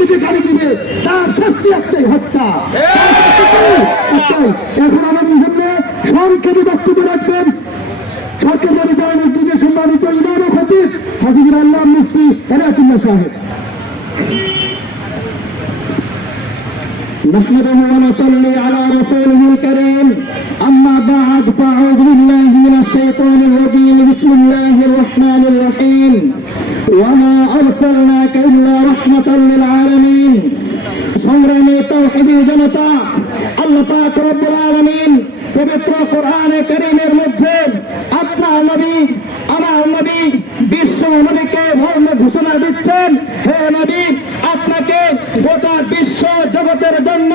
গাড়ি দিবে তার শাস্তি একটাই হত্যা। একটাই। এখন আমাদের সামনে সংক্ষেপে বক্তব্য রাখবেন। সরকার জয় মসজিদের সম্মানিত ইমাম ও খতিব। হাজির আল্লাহ মুফতি হেরাতুল্লাহ সাহেব। نحمده ونصلي على رسوله الكريم أما بعد فأعوذ بالله من الشيطان الرجيم بسم الله الرحمن الرحيم وما أرسلناك إلا رحمة للعالمين সংগ্রামী তৌহিদি জনতা আল্লাহ পাক রব্বুল আলামিন পবিত্র কোরআনে কারীমের মধ্যে আপনার নবী, আমার নবী, বিশ্ব নবীকে ধর্ম ঘোষণা দিচ্ছেন। হে নবী, আপনাকে গোটা বিশ্ব জগতের জন্য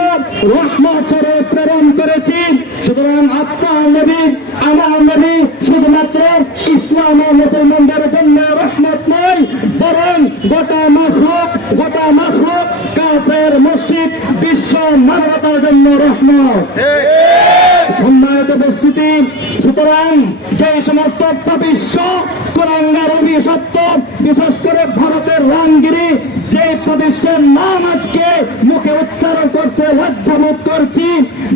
রহমত স্বরূপ প্রেরণ করেছি সুতরাং আপনার নবী আমার নবী শুধুমাত্র ইসলাম ও মুসলমানদের জন্য রহমত নয় বরং গোটা মাসরুক গোটা মাসরুক কাফের মসজিদ বিশ্ব মানবতার জন্য রহমত সম্মানিত উপস্থিতি সুতরাং যে সমস্ত পাপিষ্য কোরআঙ্গার অভিশপ্ত বিশেষ করে ভারতের রামগিরি যে প্রতিষ্ঠান নাম আজকে মুখে উচ্চারণ করতে লজ্জাবোধ করছি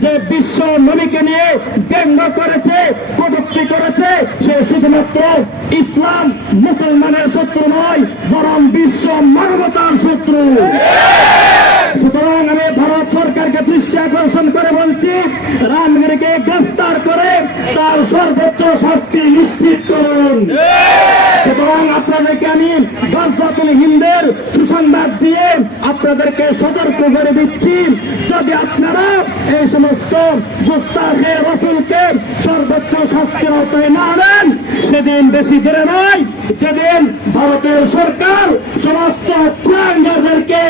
যে বিশ্ব নবীকে নিয়ে ব্যঙ্গ করেছে, কটুক্তি করেছে, সে শুধুমাত্র ইসলাম মুসলমানের শত্রু নয়, বরং বিশ্ব মানবতার শত্রু। সুতরাং সরকারকে দৃষ্টি আকর্ষণ করে বলছি, রামগিরিকে গ্রেফতার করে তার সর্বোচ্চ শাস্তি নিশ্চিত করুন। এবং আপনাদেরকে আমি গজবাতুল হিন্দের সুসংবাদ দিয়ে আপনাদেরকে সতর্ক করে দিচ্ছি, যদি আপনারা এই সমস্ত গুস্তাখের রসুলকে সর্বোচ্চ শাস্তির আওতায় না আনেন, সেদিন বেশি দেরে নয়। যেদিন ভারতের সরকার সমস্ত কুরাঙ্গারদেরকে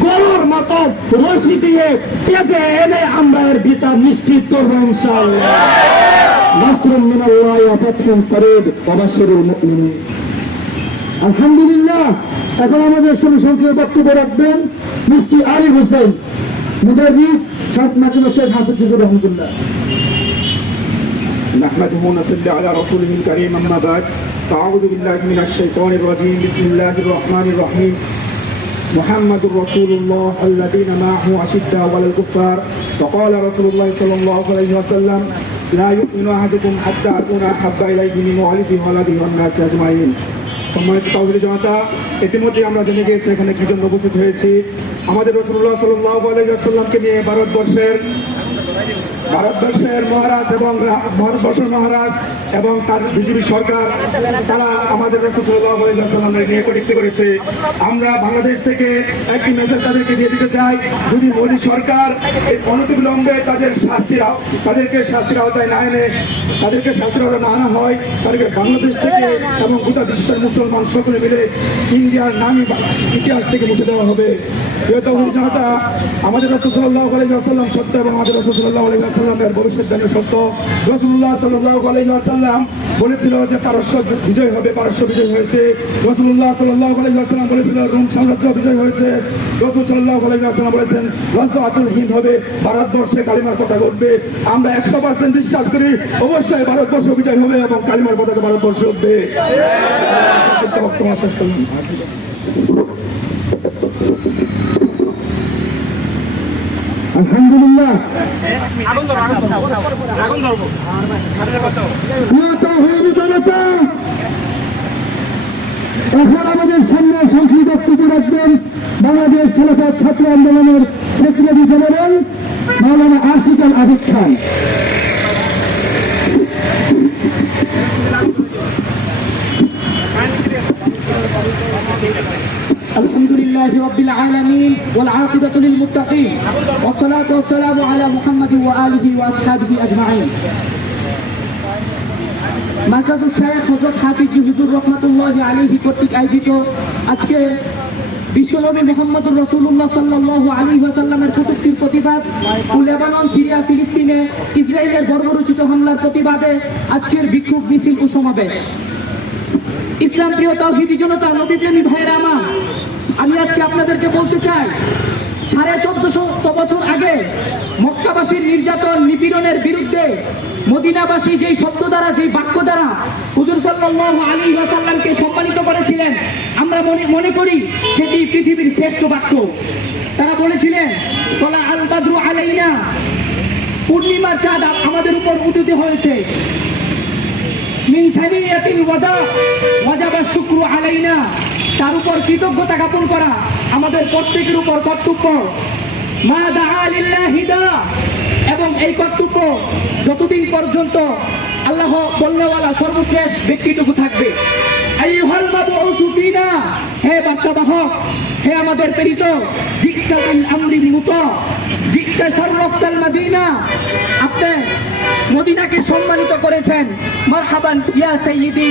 গরুর মতো রশি দিয়ে পেতে এনে আমরা এর নিশ্চিত করব আলহামদুলিল্লাহ, এখন আমাদের সঙ্গে বক্তব্য রাখবেন মুফতি আলী হোসেন মুদারিস সাত মাকিম نحمده ونصلي على رسوله الكريم أما بعد فأعوذ بالله من الشيطان الرجيم بسم الله الرحمن الرحيم محمد رسول الله الذين معه أشداء على الكفار وقال رسول الله صلى الله عليه وسلم لا يؤمن أحدكم حتى أكون أحب إليه من والده ولده والناس أجمعين সম্মানিত তাওহিদ জনতা ইতিমধ্যে আমরা জেনে গিয়েছি এখানে কি জন্য উপস্থিত হয়েছি আমাদের রসুল্লাহ সাল্লাহ আলাইসাল্লামকে নিয়ে ভারতবর্ষের ভারতবর্ষের মহারাজ এবং ভারতবর্ষের মহারাজ এবং তার বিজেপি সরকার, তারা আমাদের রসুল্লাহামের নিয়ে কটিক্তি করেছে। আমরা বাংলাদেশ থেকে একটি মেসেজ তাদেরকে দিয়ে দিতে চাই, যদি মোদী সরকার এই অনতিবিলম্বে তাদের শাস্তির তাদেরকে শাস্তির আওতায় না এনে, তাদেরকে শাস্তির আওতায় না আনা হয়, তাদেরকে বাংলাদেশ থেকে এবং গোটা বিশ্বের মুসলমান সকলে মিলে ইন্ডিয়ার নামই ইতিহাস থেকে মুছে দেওয়া হবে। তাওহীদ জনতা, আমাদের রসুল সাল্লাহ আলাইসাল্লাম সত্য এবং আমাদের রসুল সাল্লাহ আলাইসাল্লামের ভবিষ্যৎ সত্য রসুল্লাহ সাল্লাহ আলাইসাল্লাম বলেছিল যে পারস্য বিজয় হবে, পারস্য বিজয় হয়েছে। রসুল্লাহ সাল্লাহ আলাইসাল্লাম বলেছিল রোম সাম্রাজ্য বিজয় হয়েছে। রসুল সাল্লাহ আলাইসাল্লাম বলেছেন আতুল হিন্দ হবে, ভারতবর্ষে কালিমার কথা ঘটবে। আমরা একশো পার্সেন্ট বিশ্বাস করি, অবশ্যই ভারতবর্ষ বিজয় হবে এবং কালিমার পতাকা ভারতবর্ষে উঠবে। বক্তব্য শেষ করলাম। আলহামদুলিল্লাহ। এখন আমাদের সামনে সংক্ষিপ্ত বক্তব্য রাখবেন বাংলাদেশ খেলাফত ছাত্র আন্দোলনের সেক্রেটারি জেনারেল মাওলানা আশিক আল আবিদ খান। الحمد لله رب العالمين والعاقبة للمتقين والصلاة والسلام على محمد وآله وأصحابه أجمعين মার্কাজ শায়েখ হজরত হাফিজ হুজুর রহমাতুল্লাহ আলাইহি কর্তৃক আয়োজিত আজকে বিশ্বনবী মোহাম্মদুর রসুল্লাহ সাল্লাহ আলী ওয়াসাল্লামের কটুক্তির প্রতিবাদ ও লেবানন সিরিয়া ফিলিস্তিনে ইসরায়েলের বর্বরোচিত হামলার প্রতিবাদে আজকের বিক্ষোভ মিছিল ও সমাবেশ ইসলাম প্রিয় তাওহিদি জনতা, নবীপ্রেমী ভাইয়েরা আমার, আমি আজকে আপনাদেরকে বলতে চাই, সাড়ে চোদ্দশো বছর আগে মক্কাবাসীর নির্যাতন, নিপীড়নের বিরুদ্ধে মদিনাবাসী যেই শব্দ দ্বারা, যেই বাক্য দ্বারা হুজুর সাল্লাল্লাহু আলাইহি ওয়াসাল্লামকে সম্মানিত করেছিলেন, আমরা মনে মনে করি সেটি পৃথিবীর শ্রেষ্ঠ বাক্য। তারা বলেছিলেন, কলা আল বাদরু আলাইনা পূর্ণিমার চাঁদ আমাদের উপর উদিত হয়েছে। মিন সানিয়াতিল ওয়াদা, ওয়াজাবা শুক্রু আলাইনা। তার উপর কৃতজ্ঞতা জ্ঞাপন করা আমাদের প্রত্যেকের উপর কর্তব্য। মা দাআ লিল্লাহি দা। এবং এই কর্তব্য যতদিন পর্যন্ত আল্লাহ বল্লাওয়ালা সর্বশেষ ব্যক্তিটুকু থাকবে। হে বার্তাবাহক, হে আমাদের প্রেরিত বিল আমরি মুতা। জিক্কা শাররাফতাল মাদিনা। আপনি মদিনাকে সম্মানিত করেছেন। মারহাবান, ইয়া সাইয়্যিদি।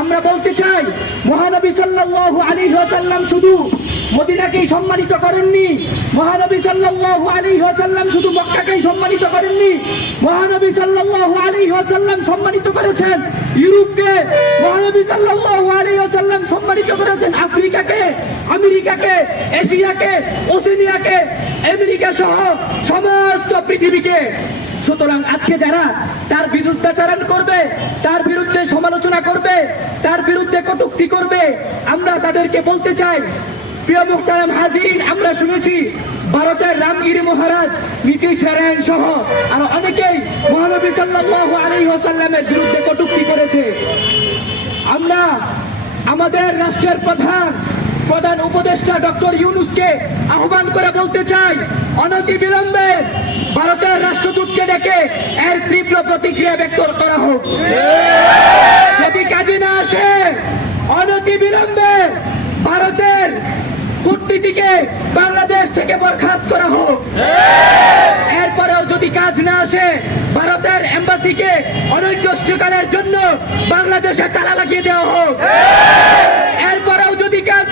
আমরা বলতে চাই, মহানবী সাল্লাল্লাহু আলাইহি ওয়াসাল্লাম শুধু মদিনাকেই সম্মানিত করেননি। মহানবী সাল্লাল্লাহু আলাইহি ওয়াসাল্লাম শুধু মক্কাকেই সম্মানিত করেননি। মহানবী সাল্লাল্লাহু আলাইহি ওয়াসাল্লাম সম্মানিত করেছেন ইউরোপকে। মহানবী সাল্লাল্লাহু আলাইহি ওয়াসাল্লাম সম্মানিত করেছেন আফ্রিকাকে, আমেরিকাকে, এশিয়াকে, ওসেনিয়াকে আমেরিকা সহ সমস্ত পৃথিবীকে। সুতরাং আজকে যারা তার বিরুদ্ধাচারণ করবে, তার বিরুদ্ধে সমালোচনা করবে, তার বিরুদ্ধে কটুক্তি করবে, আমরা তাদেরকে বলতে চাই, প্রিয় মুখতারাম হাজিরিন, আমরা শুনেছি ভারতের রামগিরি মহারাজ নীতিশ নারায়ণ সহ আর অনেকেই মহানবী সাল্লাল্লাহু আলাইহি ওয়াসাল্লামের বিরুদ্ধে কটুক্তি করেছে। আমরা আমাদের রাষ্ট্রের প্রধান প্রধান উপদেষ্টা ডক্টর ইউনুসকে আহ্বান করে বলতে চাই অনতি বিলম্বে ভারতের রাষ্ট্রদূতকে ডেকে এর তীব্র প্রতিক্রিয়া ব্যক্ত করা হোক। যদি কাজে না আসে, অনতি বিলম্বে ভারতের কূটনীতিকে বাংলাদেশ থেকে বরখাস্ত করা হোক। এরপরেও যদি কাজ না আসে, ভারতের এম্বাসিকে অনৈক্যকালের জন্য বাংলাদেশে তালা লাগিয়ে দেওয়া হোক। এরপরেও যদি কাজ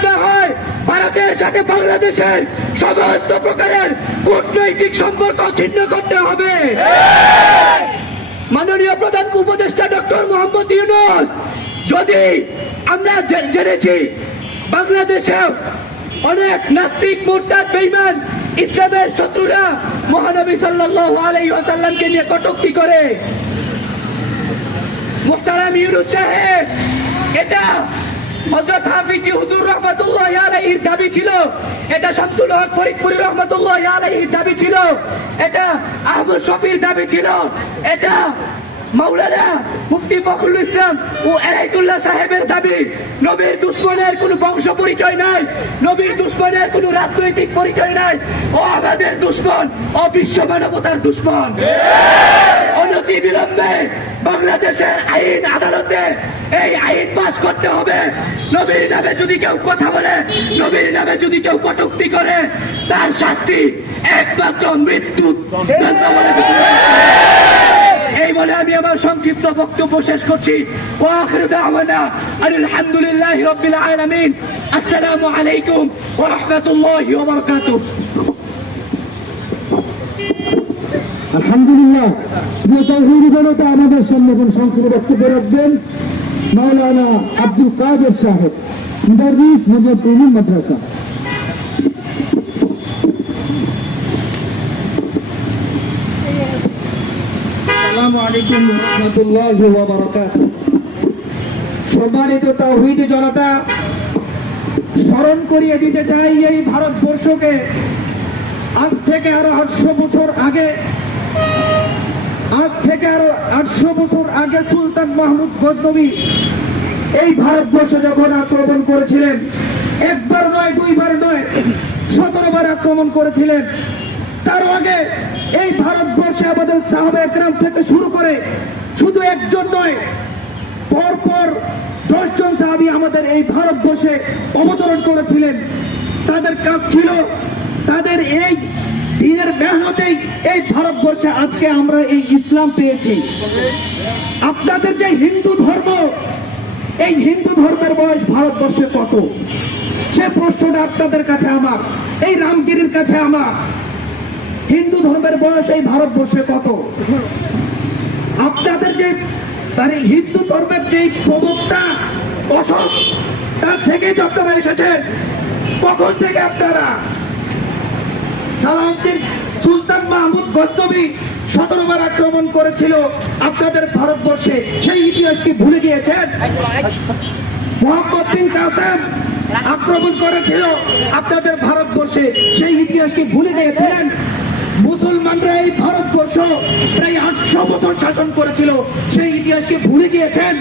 ভারতের সাথে বাংলাদেশের সমস্ত প্রকারের কূটনৈতিক সম্পর্ক ছিন্ন করতে হবে। মাননীয় প্রধান উপদেষ্টা ডক্টর মোহাম্মদ ইউনুস, যদি আমরা জেনেছি বাংলাদেশে অনেক নাস্তিক, মুরতাদ, বেঈমান ইসলামের শত্রুরা মহানবী সাল্লাল্লাহু নিয়ে কটূক্তি করে। মুহতারাম ইউনুস সাহেব, এটা হযরত হাফিজি হুজুর রাহমাতুল্লাহ আলাইহির দাবি ছিল, এটা শামসুল হক ফরিদপুরি রহমাতুল্লাহ আলাইহির দাবি ছিল, এটা আহমদ শফির দাবি ছিল, এটা মাওলানা মুফতি ফখরুল ইসলাম ও এরাইতুল্লাহ সাহেবের দাবি, নবীর দুশ্মনের কোনো বংশ পরিচয় নাই, নবীর দুশ্মনের কোনো রাজনৈতিক পরিচয় নাই, ও আমাদের দুশ্মন ও বিশ্ব মানবতার দুশ্মন। অনতি বিলম্বে বাংলাদেশের আইন আদালতে এই আইন পাস করতে হবে। নবীর নামে যদি কেউ কথা বলে, নবীর নামে যদি কেউ কটুক্তি করে, তার শাস্তি একমাত্র মৃত্যু দণ্ড বলে আমি আমার সংক্ষিপ্ত বক্তব্য শেষ করছি। আলহামদুলিল্লাহি আসসালামু আলাইকুম রাহমাতুল্লাহি আলহামদুলিল্লাহ আমাদের সামনে বক্তব্য রাখবেন আব্দুল সাহেব মাদ্রাসা আসসালামু আলাইকুম সম্মানিত জনতা, স্মরণ করিয়ে দিতে চাই এই ভারতবর্ষকে। আজ থেকে আরও আটশো বছর আগে, আজ থেকে আরও আটশো বছর আগে সুলতান মাহমুদ গজনবী এই ভারতবর্ষ যখন আক্রমণ করেছিলেন, একবার নয়, দুইবার নয়, সতেরো বার আক্রমণ করেছিলেন। তার আগে এই ভারতবর্ষে আমাদের সাহাবা একরাম থেকে শুরু করে শুধু একজন নয়, পরপর দশজন সাহাবি আমাদের এই ভারতবর্ষে অবতরণ করেছিলেন। তাদের কাজ ছিল তাদের এই দিনের মেহনতেই এই ভারতবর্ষে আজকে আমরা এই ইসলাম পেয়েছি। আপনাদের যে হিন্দু ধর্ম, এই হিন্দু ধর্মের বয়স ভারতবর্ষে কত? সে প্রশ্নটা আপনাদের কাছে আমার, এই রামগিরির কাছে আমার। হিন্দু ধর্মের বয়স এই ভারতবর্ষে কত? আপনাদের যে, তার হিন্দু ধর্মের যে প্রবক্তা অশোক তার থেকেই তো আপনারা এসেছেন। কখন থেকে আপনারা? সালাউদ্দিন সুলতান মাহমুদ গজনবী সতেরো বার আক্রমণ করেছিল আপনাদের ভারতবর্ষে। সেই ইতিহাস কি ভুলে গিয়েছেন? মোহাম্মদ বিন কাসেম আক্রমণ করেছিল আপনাদের ভারতবর্ষে। সেই ইতিহাস কি ভুলে গিয়েছিলেন? মুসলমানরা এই ভারতবর্ষ প্রায় আটশো বছর শাসন করেছিল। সেই ইতিহাসকে ভুলে গিয়েছেন।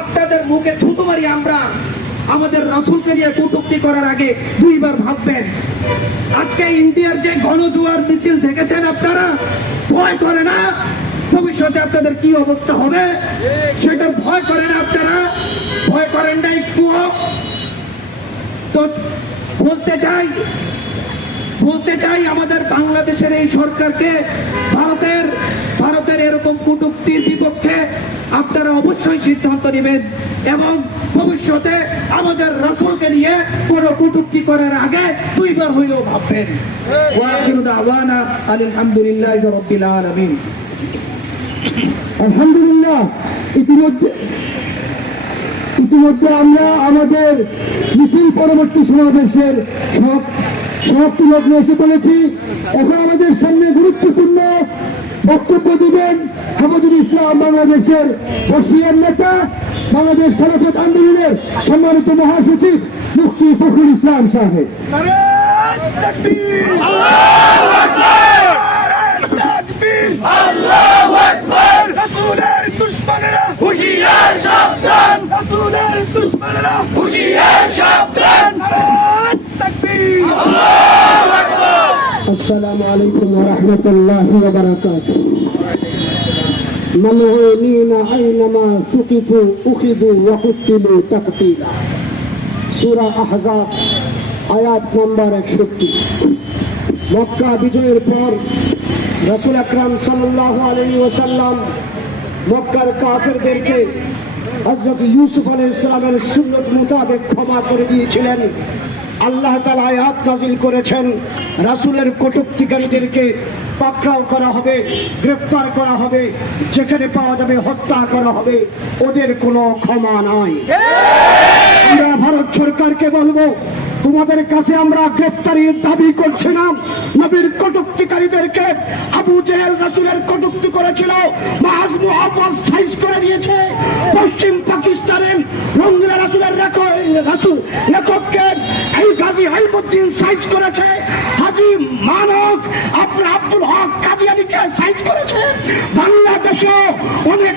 আপনাদের মুখে থুতু মারি আমরা আমাদের রাসুলকে নিয়ে কটুক্তি করার আগে দুইবার ভাববেন, আজকে ইন্ডিয়ার যে গণজুয়ার মিছিল দেখেছেন আপনারা? ভয় করে না? ভবিষ্যতে আপনাদের কি অবস্থা হবে? সেটার ভয় করেন আপনারা? ভয় করেন না একটু তো বলতে চাই বলতে চাই আমাদের বাংলাদেশের এই সরকারকে ভারতের ভারতের এরকম কটুক্তির বিপক্ষে আপনারা অবশ্যই সিদ্ধান্ত নেবেন এবং ভবিষ্যতে আমাদের রাসূলকে নিয়ে কোনো কটুক্তি করার আগে দুইবার হইলেও ভাববেন। দাওয়ানা আলহামদুলিল্লাহি আলামিন। আলহামদুলিল্লাহ ইতিমধ্যে ইতিমধ্যে আমরা আমাদের মিছিল পরবর্তী সমাবেশের সব সমাপ্তি লগ্নে এসে পড়েছি। এখন আমাদের সামনে গুরুত্বপূর্ণ বক্তব্য দিবেন হামিদুল ইসলাম বাংলাদেশের বসিয়ার নেতা বাংলাদেশ খেলাফত আন্দোলনের সম্মানিত মহাসচিব মুফতি ফখরুল ইসলাম সাহেব। দুশমনেরা হুঁশিয়ার সাবধান। দুশমনেরা হুঁশিয়ার সাবধান নারায়ে তাকবীর السلام عليكم ورحمة الله وبركاته ملعونين أينما ثقفوا أخذوا وقتلوا تقتيلا سورة أحزاب আয়াত নম্বর একষট্টি মক্কা বিজয়ের পর রসুল আকরাম সাল্লাহ আলী ওসাল্লাম মক্কার কাফেরদেরকে হজরত ইউসুফ আলাই ইসলামের সুন্নত মোতাবেক ক্ষমা করে দিয়েছিলেন আল্লাহ তালা আয়াত নাজিল করেছেন রাসুলের কটুক্তিকারীদেরকে পাকড়াও করা হবে গ্রেফতার করা হবে যেখানে পাওয়া যাবে হত্যা করা হবে ওদের কোনো ক্ষমা নাই। আমরা ভারত সরকারকে বলব তোমাদের কাছে আমরা গ্রেপ্তারির দাবি করছি না নবীর কটুক্তিকারীদেরকে আবু জেহেল রাসুলের কটুক্তি করেছিল, মাহাজ সাইজ করে দিয়েছে। পশ্চিম পাকিস্তানের রঙ্গিলা রাসুলের রাসুল লেখককে এই গাজী হাইবুদ্দিন সাইজ করেছে। হাজি মানক, আপনার আব্দুল হক কাদিয়ানিকে সাইজ করেছে। বাংলাদেশে অনেক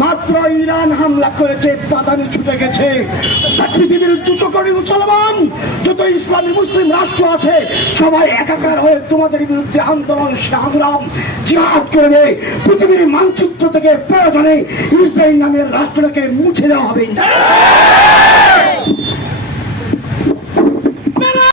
মাত্র ইরান হামলা করেছে পাতানি ছুটে গেছে। পৃথিবীর দুশো কোটি মুসলমান, যত ইসলামী মুসলিম রাষ্ট্র আছে, সবাই একাকার হয়ে তোমাদের বিরুদ্ধে আন্দোলন, সংগ্রাম, জিহাদ করবে। পৃথিবীর মানচিত্র থেকে প্রয়োজনে ইসরায়েল নামের রাষ্ট্রটাকে মুছে দেওয়া হবে।